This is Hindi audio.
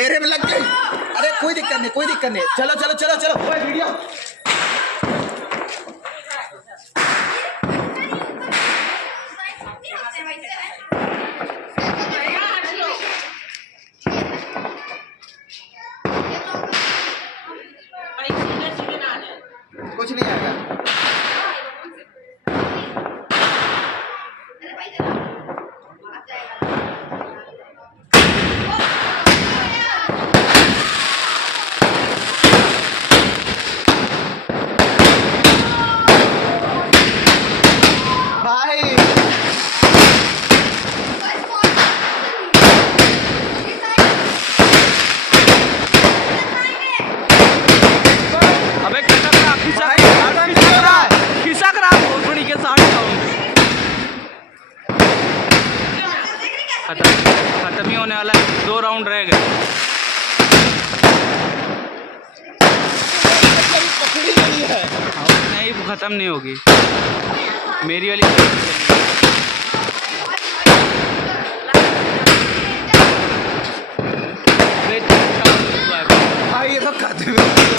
मेरे में लग गई। अरे कोई दिक्कत नहीं, कोई दिक्कत नहीं। चलो चलो चलो चलो वीडियो। कुछ नहीं आएगा। खत्म ही होने वाला है, 2 राउंड रह गए। नहीं खत्म नहीं होगी मेरी वाली। ये तो खाते